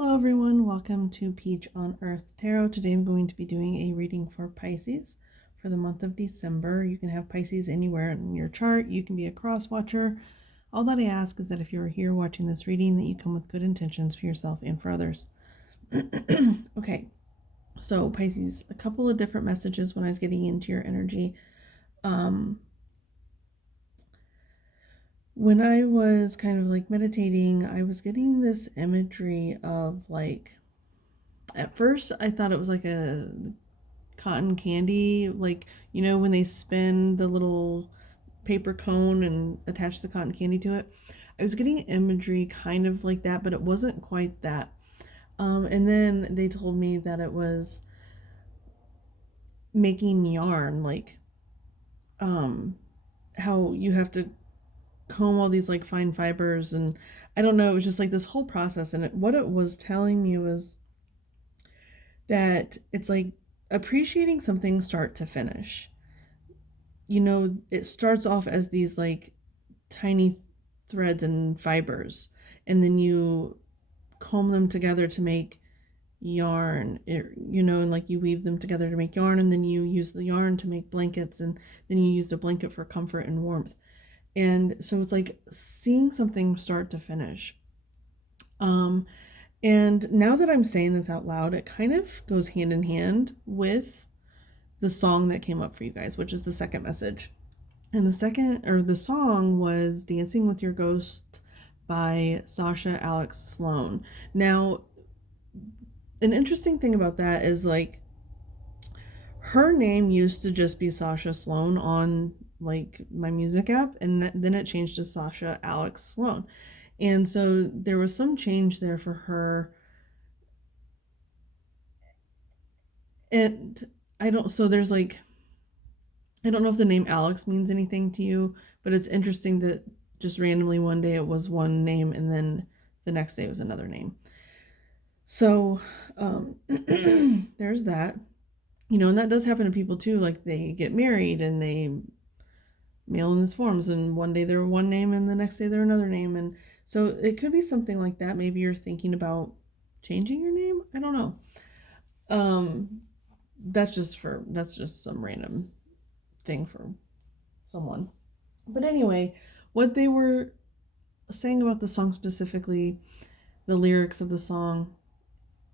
Hello everyone, welcome to Peach on Earth Tarot. Today I'm going to be doing a reading for Pisces for the month of December. You can have Pisces anywhere in your chart. You can be a cross watcher. All that I ask is that if you're here watching this reading, that you come with good intentions for yourself and for others. Okay, so Pisces, a couple of different messages when I was getting into your energy. When I was kind of like meditating, I was getting this imagery of like, at first I thought it was like a cotton candy, like, you know, when they spin the little paper cone and attach the cotton candy to it. I was getting imagery kind of like that, but it wasn't quite that. And then they told me that it was making yarn, like how you have to comb all these like fine fibers, and I don't know, it was just like this whole process. And what it was telling me was that it's like appreciating something start to finish. You know, it starts off as these like tiny threads and fibers, and then you comb them together to make yarn, and like you weave them together to make yarn, and then you use the yarn to make blankets, and then you use the blanket for comfort and warmth. And so it's like seeing something start to finish. And now that I'm saying this out loud, it kind of goes hand in hand with the song that came up for you guys, which is the second message. And the song was Dancing with Your Ghost by Sasha Alex Sloan. Now, an interesting thing about that is like her name used to just be Sasha Sloan on like my music app, and then it changed to Sasha Alex Sloan. And so there was some change there for her. And there's like, I don't know if the name Alex means anything to you, but it's interesting that just randomly one day it was one name and then the next day it was another name. So there's that, and that does happen to people too. Like they get married and they mail in the forms, and one day they're one name and the next day they're another name. And so it could be something like that. Maybe you're thinking about changing your name. I don't know. That's just some random thing for someone. But anyway, what they were saying about the song specifically, the lyrics of the song,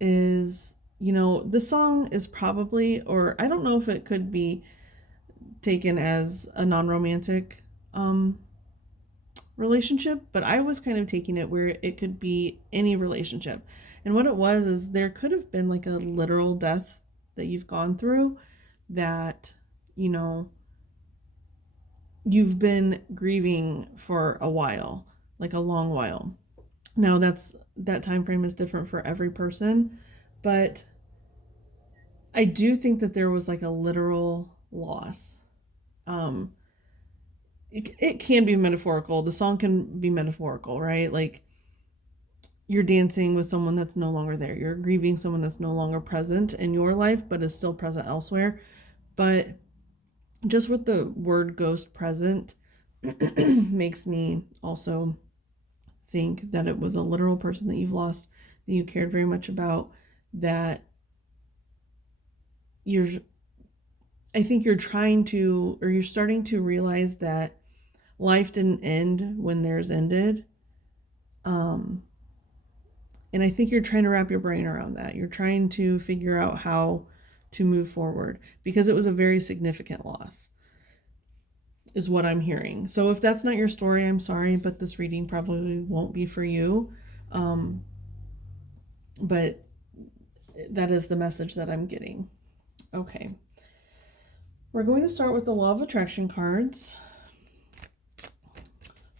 is, the song is probably, or I don't know if it could be taken as a non-romantic relationship, but I was kind of taking it where it could be any relationship. And what it was is there could have been like a literal death that you've gone through that, you've been grieving for a while, like a long while. Now that time frame is different for every person, but I do think that there was like a literal loss. It can be metaphorical. The song can be metaphorical, right? Like you're dancing with someone that's no longer there. You're grieving someone that's no longer present in your life, but is still present elsewhere. But just with the word ghost present makes me also think that it was a literal person that you've lost, that you cared very much about, that I think you're starting to realize that life didn't end when theirs ended. And I think you're trying to wrap your brain around that. You're trying to figure out how to move forward because it was a very significant loss, is what I'm hearing. So if that's not your story, I'm sorry, but this reading probably won't be for you. But that is the message that I'm getting. Okay. We're going to start with the Law of Attraction cards.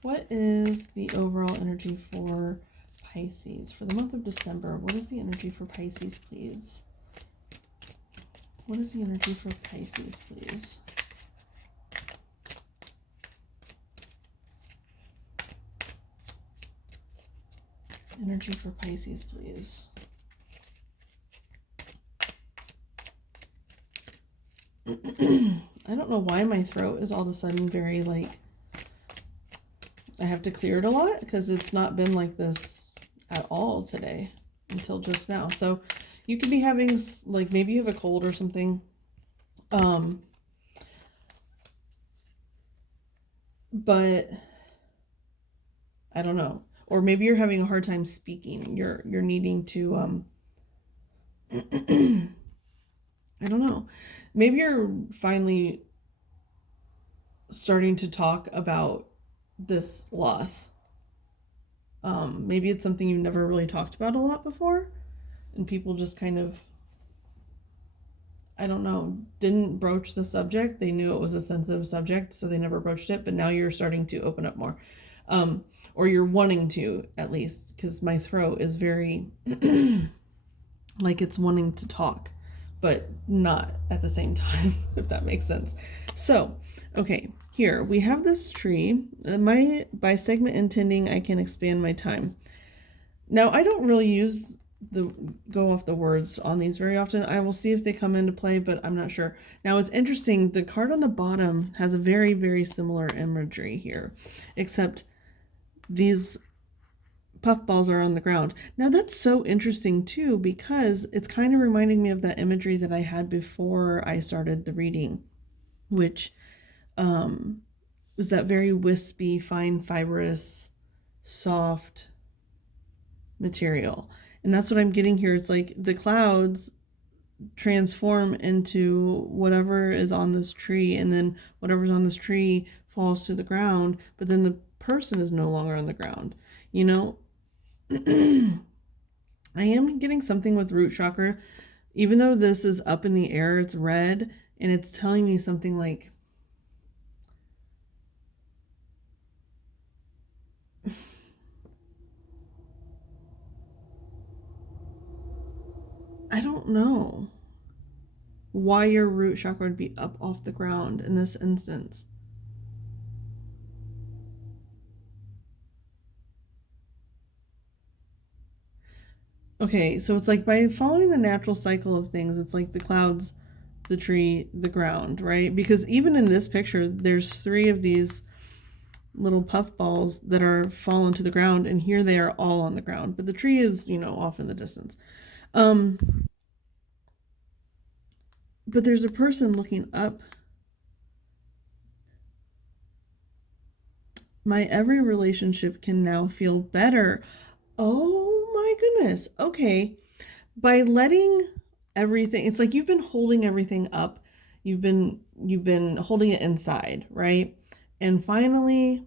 What is the overall energy for Pisces for the month of December? What is the energy for Pisces, please? What is the energy for Pisces, please? Energy for Pisces, please. I don't know why my throat is all of a sudden very like, I have to clear it a lot because it's not been like this at all today. until just now. So you could be having, like, maybe you have a cold or something. But I don't know. Or maybe you're having a hard time speaking. You're needing to I don't know. Maybe you're finally starting to talk about this loss. Maybe it's something you've never really talked about a lot before, and people just kind of, I don't know, didn't broach the subject. They knew it was a sensitive subject, so they never broached it, but now you're starting to open up more. Or you're wanting to, at least, because my throat is very like it's wanting to talk, but not at the same time, if that makes sense. So, okay, here we have this tree. By segment intending, I can expand my time. Now, I don't really use go off the words on these very often. I will see if they come into play, but I'm not sure. Now, it's interesting. The card on the bottom has a very, very similar imagery here, except these puffballs are on the ground. Now, that's so interesting too, because it's kind of reminding me of that imagery that I had before I started the reading, which was that very wispy, fine, fibrous, soft material. And that's what I'm getting here. It's like the clouds transform into whatever is on this tree, and then whatever's on this tree falls to the ground, but then the person is no longer on the ground. You know, I am getting something with root chakra. Even though this is up in the air, it's red, and it's telling me something like, I don't know why your root chakra would be up off the ground in this instance. Okay, so it's like by following the natural cycle of things, it's like the clouds, the tree, the ground, right? Because even in this picture, there's 3 of these little puff balls that are fallen to the ground, and here they are all on the ground, but the tree is, off in the distance. But there's a person looking up. My every relationship can now feel better. Oh my goodness. Okay. By letting everything, it's like you've been holding everything up. You've been holding it inside, right? And finally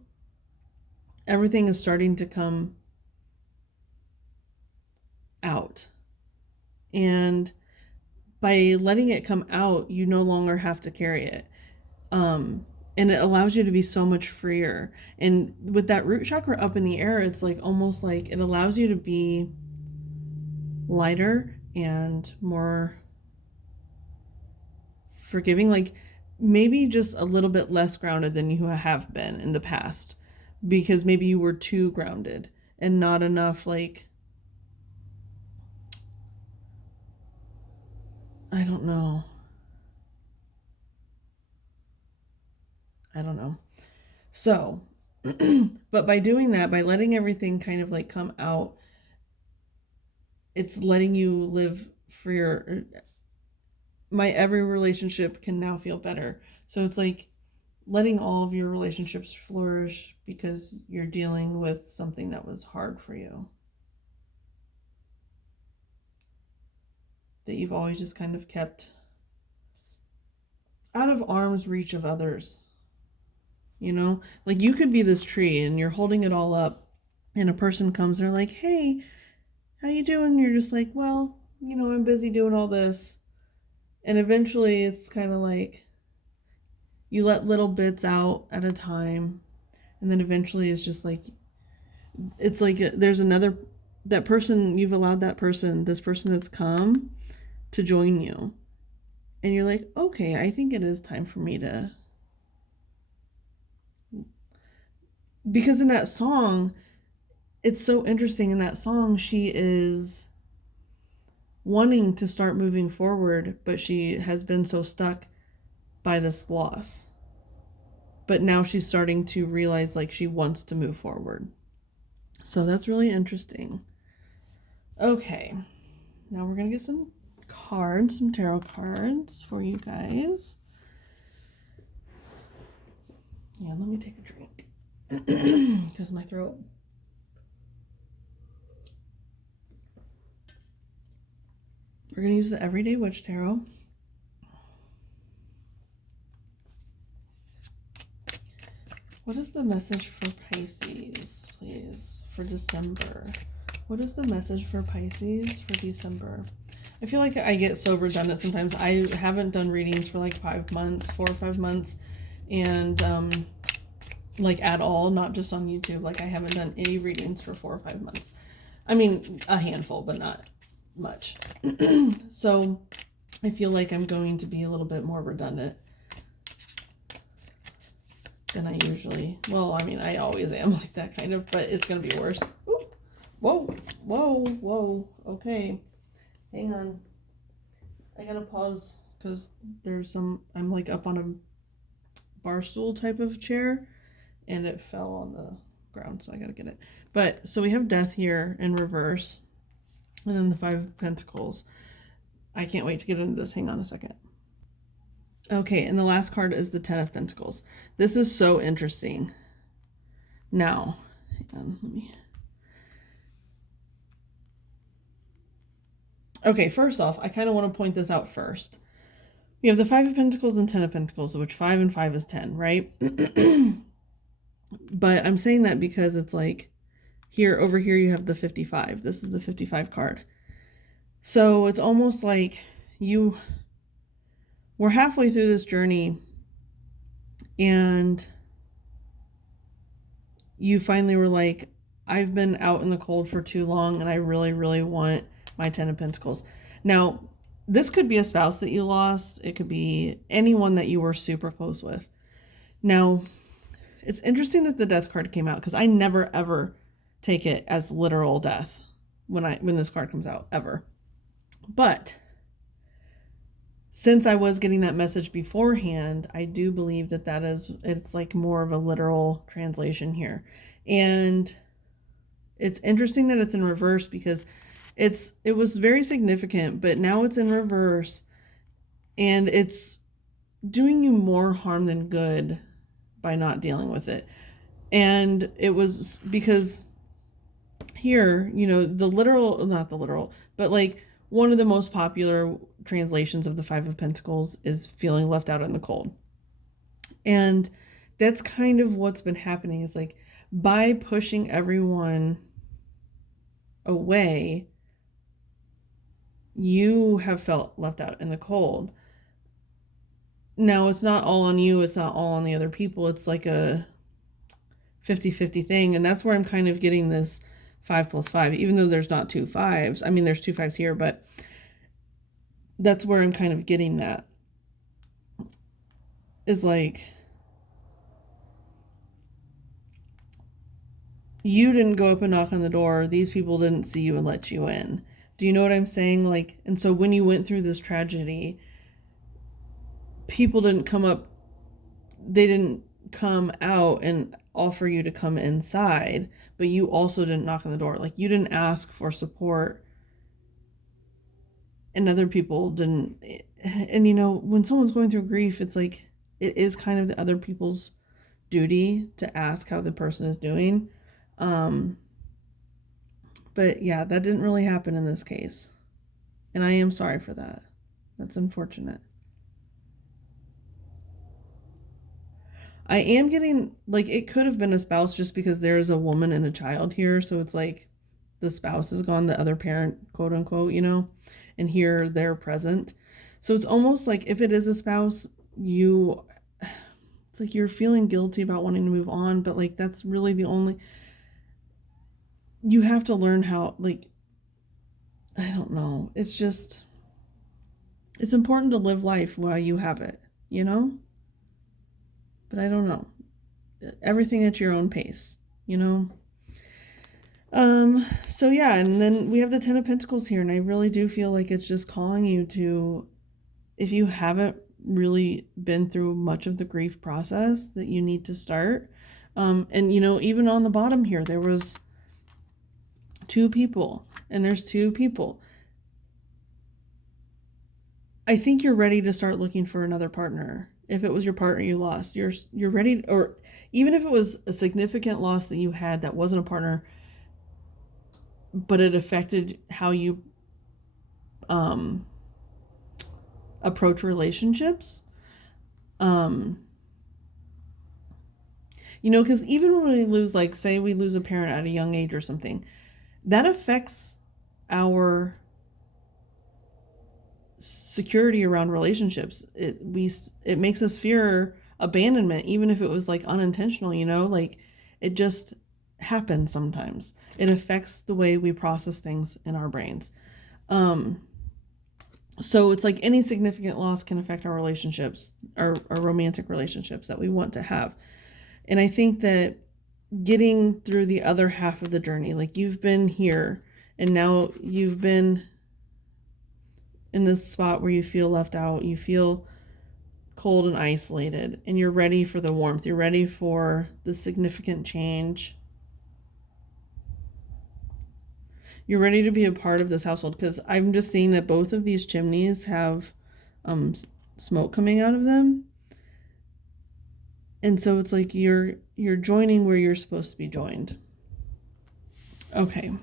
everything is starting to come out. And by letting it come out, you no longer have to carry it. And it allows you to be so much freer. And with that root chakra up in the air, it's like almost like it allows you to be lighter and more forgiving, like maybe just a little bit less grounded than you have been in the past, because maybe you were too grounded and not enough, like, I don't know. So, but by doing that, by letting everything kind of like come out, it's letting you live freer. My every relationship can now feel better. So it's like letting all of your relationships flourish because you're dealing with something that was hard for you, that you've always just kind of kept out of arm's reach of others. Like you could be this tree and you're holding it all up, and a person comes, they're like, hey, how you doing? You're just like, well, I'm busy doing all this. And eventually it's kind of like you let little bits out at a time, and then eventually it's like there's another, that person, you've allowed this person that's come to join you, and you're like, okay, I think it is time for me to, because in that song, it's so interesting. In that song, she is wanting to start moving forward, but she has been so stuck by this loss. But now she's starting to realize like she wants to move forward. So that's really interesting. Okay, now we're gonna get some cards, some tarot cards for you guys. Yeah, let me take a drink because my throat. We're gonna use the Everyday Witch Tarot. What is the message for Pisces, please, for December? What is the message for Pisces for December? I feel like I get so redundant sometimes. I haven't done readings for like 5 months, 4 or 5 months, and like at all, not just on YouTube. Like I haven't done any readings for 4 or 5 months. I mean, a handful, but not much. So I feel like I'm going to be a little bit more redundant than I usually. Well, I mean, I always am like that kind of, but it's going to be worse. Ooh. Whoa, whoa, whoa. Okay. Hang on. I got to pause because there's I'm like up on a bar stool type of chair and it fell on the ground, so I got to get it. But so we have Death here in reverse and then the Five of Pentacles. I can't wait to get into this. Hang on a second. Okay, and the last card is the Ten of Pentacles. This is so interesting. Now, hang on, let me... Okay, first off, I kind of want to point this out first. We have the Five of Pentacles and Ten of Pentacles, which 5 and 5 is 10, right? But I'm saying that because it's like, over here you have the 55. This is the 55 card. So it's almost like we're halfway through this journey and you finally were like, I've been out in the cold for too long and I really, really want my Ten of Pentacles. Now, this could be a spouse that you lost. It could be anyone that you were super close with. Now, it's interesting that the Death card came out because I never, ever take it as literal death when this card comes out, ever. But since I was getting that message beforehand, I do believe that it's like more of a literal translation here. And it's interesting that it's in reverse because it was very significant, but now it's in reverse and it's doing you more harm than good by not dealing with it. And it was because here, not the literal, but like one of the most popular translations of the Five of Pentacles is feeling left out in the cold. And that's kind of what's been happening. Is like by pushing everyone away, you have felt left out in the cold. Now, it's not all on you. It's not all on the other people. It's like a 50-50 thing. And that's where I'm kind of getting this 5 plus 5, even though there's not 2 5s. I mean, there's 2 5s here, but that's where I'm kind of getting that. Is like, you didn't go up and knock on the door. These people didn't see you and let you in. Do you know what I'm saying? Like, and so when you went through this tragedy, people didn't come up, they didn't come out and offer you to come inside, but you also didn't knock on the door. Like, you didn't ask for support and other people didn't. And when someone's going through grief, it's like, it is kind of the other people's duty to ask how the person is doing. But yeah, that didn't really happen in this case. And I am sorry for that. That's unfortunate. I am getting, like, it could have been a spouse just because there is a woman and a child here. So it's like the spouse is gone, the other parent, quote unquote, and here they're present. So it's almost like if it is a spouse, it's like you're feeling guilty about wanting to move on, but like that's really you have to learn how, like, I don't know. It's important to live life while you have it, But I don't know. Everything at your own pace, So yeah, and then we have the Ten of Pentacles here, and I really do feel like it's just calling you to, if you haven't really been through much of the grief process, that you need to start. And even on the bottom here, there was Two people, and there's two people. I think you're ready to start looking for another partner. If it was your partner you lost, you're ready, or even if it was a significant loss that you had that wasn't a partner, but it affected how you approach relationships. Because even when we lose, like, say we lose a parent at a young age or something, that affects our security around relationships. It makes us fear abandonment, even if it was like unintentional. Like, it just happens sometimes. It affects the way we process things in our brains. So it's like any significant loss can affect our relationships, our romantic relationships that we want to have. And I think that getting through the other half of the journey, like, you've been here and now you've been in this spot where you feel left out, you feel cold and isolated, and you're ready for the warmth, you're ready for the significant change. You're ready to be a part of this household, because I'm just seeing that both of these chimneys have smoke coming out of them. And so it's like you're joining where you're supposed to be joined. Okay.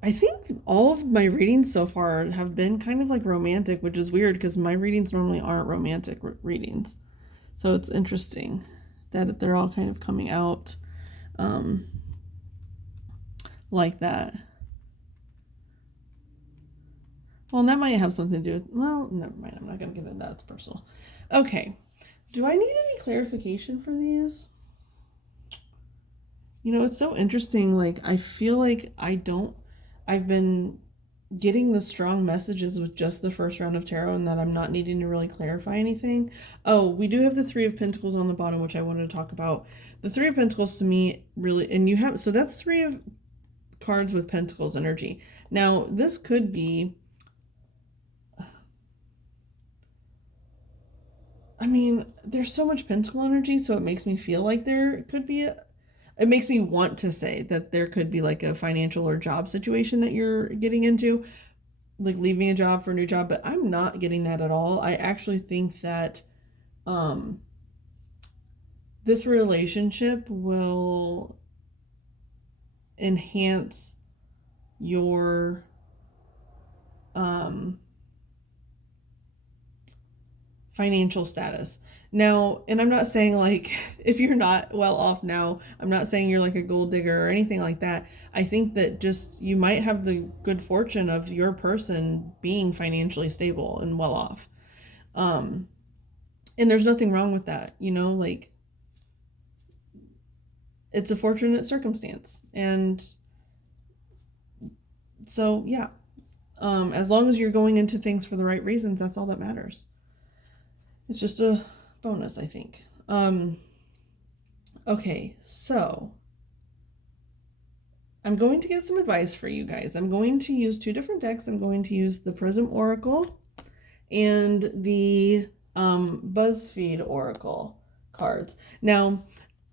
I think all of my readings so far have been kind of like romantic, which is weird because my readings normally aren't romantic readings. So it's interesting that they're all kind of coming out like that. Well, and that might have something to do with, well, never mind. I'm not going to get into that. It's personal. Okay. Do I need any clarification for these? It's so interesting. Like, I feel like I've been getting the strong messages with just the first round of tarot, and that I'm not needing to really clarify anything. Oh, we do have the Three of Pentacles on the bottom, which I wanted to talk about. The Three of Pentacles to me really, and you have, so that's three of cards with Pentacles energy. Now, this could be, I mean, there's so much Pentacle energy, so it makes me feel like there could be it makes me want to say that there could be like a financial or job situation that you're getting into, like leaving a job for a new job, but I'm not getting that at all. I actually think that this relationship will enhance your financial status. Now, and I'm not saying like if you're not well off now, I'm not saying you're like a gold digger or anything like that. I think that just you might have the good fortune of your person being financially stable and well off. And there's nothing wrong with that, like, it's a fortunate circumstance. And so, yeah, as long as you're going into things for the right reasons, that's all that matters. It's just a bonus, I think. Okay, so I'm going to get some advice for you guys. I'm going to use two different decks. I'm going to use the Prism Oracle and the BuzzFeed Oracle cards. Now,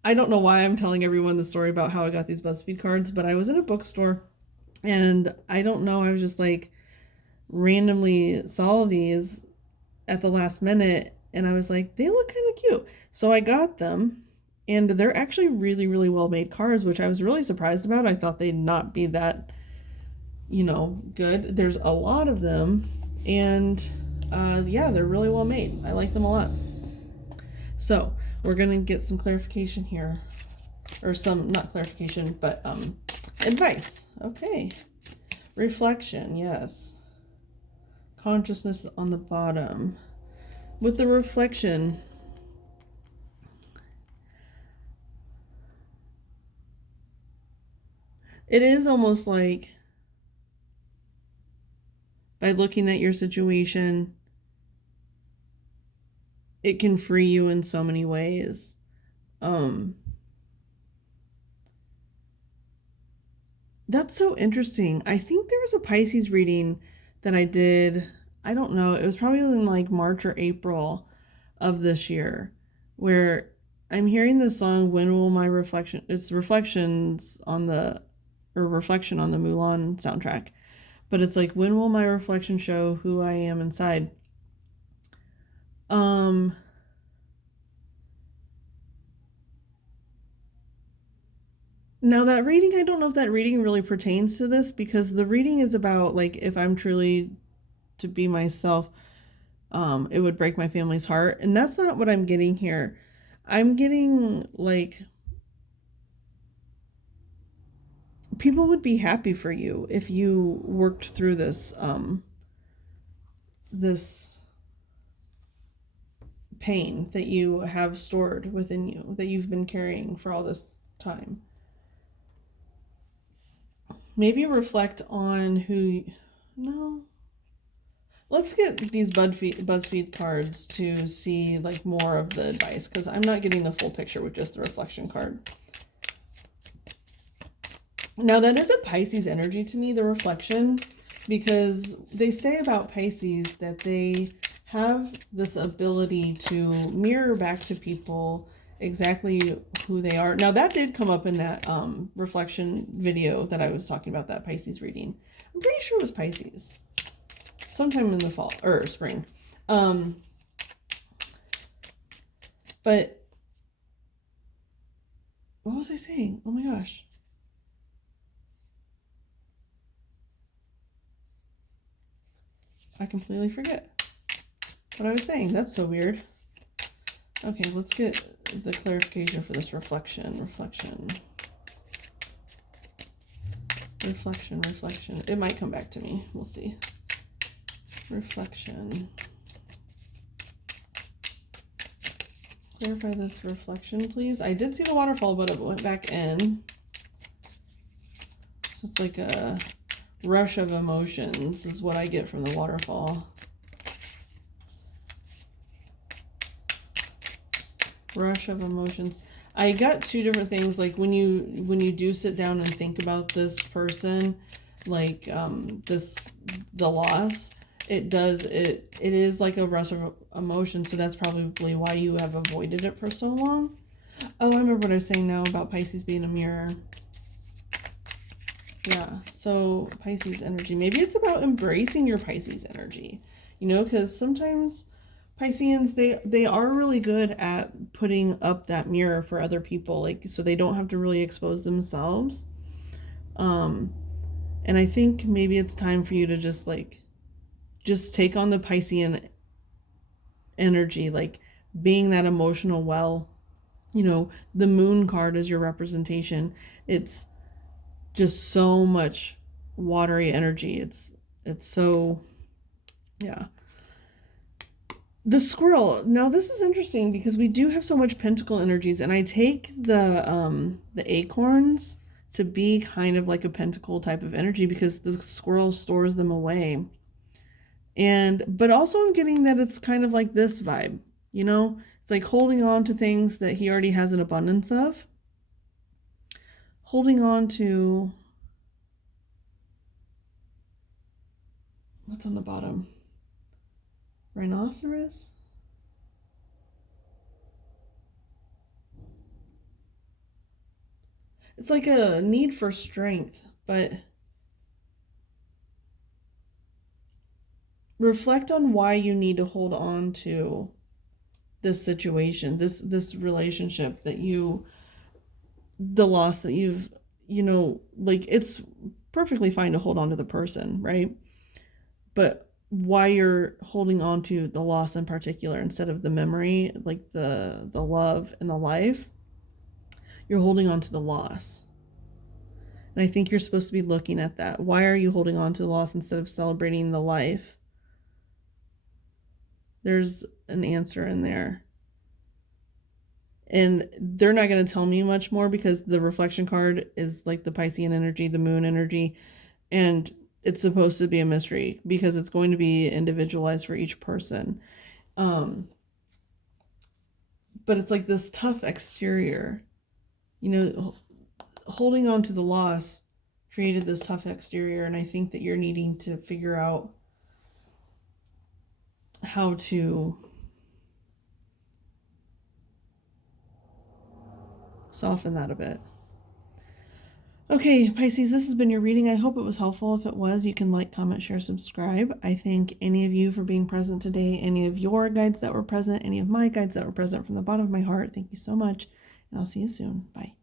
I don't know why I'm telling everyone the story about how I got these BuzzFeed cards, but I was in a bookstore and I don't know, I was just like randomly saw these at the last minute and I was like, they look kind of cute. So I got them, and they're actually really, really well made cards, which I was really surprised about. I thought they'd not be that, good. There's a lot of them, and yeah, they're really well made. I like them a lot. So we're going to get some clarification here, or some, not clarification, but advice. Okay. Reflection, yes. Consciousness on the bottom. With the reflection, it is almost like by looking at your situation, it can free you in so many ways. That's so interesting. I think there was a Pisces reading that I did, I don't know, it was probably in like March or April of this year, where I'm hearing the song "When Will My Reflection." It's reflections on the, or reflection on the Mulan soundtrack, but it's like, when will my reflection show who I am inside? Um, Now that reading, I don't know if that reading really pertains to this, because the reading is about like, if I'm truly to be myself, it would break my family's heart, and that's not what I'm getting here. I'm getting like, people would be happy for you if you worked through this pain that you have stored within you, that you've been carrying for all this time. Maybe reflect on who. No, let's get these BuzzFeed cards to see like more of the advice, because I'm not getting the full picture with just the reflection card. Now that is a Pisces energy to me, the reflection, because they say about Pisces that they have this ability to mirror back to people exactly who they are. Now that did come up in that reflection video that I was talking about, that Pisces reading. I'm pretty sure it was Pisces, sometime in the fall or spring. But what was I saying? Oh my gosh. I completely forget what I was saying. That's so weird. Okay, let's get the clarification for this reflection. Reflection. It might come back to me. We'll see. Reflection. Clarify this reflection, please. I did see the waterfall, but it went back in. So it's like a rush of emotions is what I get from the waterfall. Rush of emotions. I got two different things. Like when you do sit down and think about this person, like the loss, it is like a rush of emotion. So that's probably why you have avoided it for so long. Oh, I remember what I was saying now about Pisces being a mirror. Yeah, so Pisces energy. Maybe it's about embracing your Pisces energy, because sometimes Pisceans, they are really good at putting up that mirror for other people, like, so they don't have to really expose themselves. Um, and I think maybe it's time for you to just take on the Piscean energy, like being that emotional well. The moon card is your representation. It's just so much watery energy. It's so, yeah. The squirrel. Now this is interesting because we do have so much pentacle energies, and I take the acorns to be kind of like a pentacle type of energy, because the squirrel stores them away. But also I'm getting that it's kind of like this vibe, It's like holding on to things that he already has an abundance of. Holding on to, what's on the bottom? Rhinoceros? It's like a need for strength, but reflect on why you need to hold on to this situation, this relationship the loss that like, it's perfectly fine to hold on to the person, right? But why you're holding on to the loss in particular instead of the memory, like the love and the life, you're holding on to the loss. And I think you're supposed to be looking at that. Why are you holding on to the loss instead of celebrating the life? There's an answer in there. And they're not going to tell me much more, because the reflection card is like the Piscean energy, the moon energy, and it's supposed to be a mystery because it's going to be individualized for each person. But it's like this tough exterior, holding on to the loss created this tough exterior, and I think that you're needing to figure out how to soften that a bit. Okay, Pisces, this has been your reading. I hope it was helpful. If it was, you can like, comment, share, subscribe. I thank any of you for being present today, any of your guides that were present, any of my guides that were present from the bottom of my heart. Thank you so much, and I'll see you soon. Bye.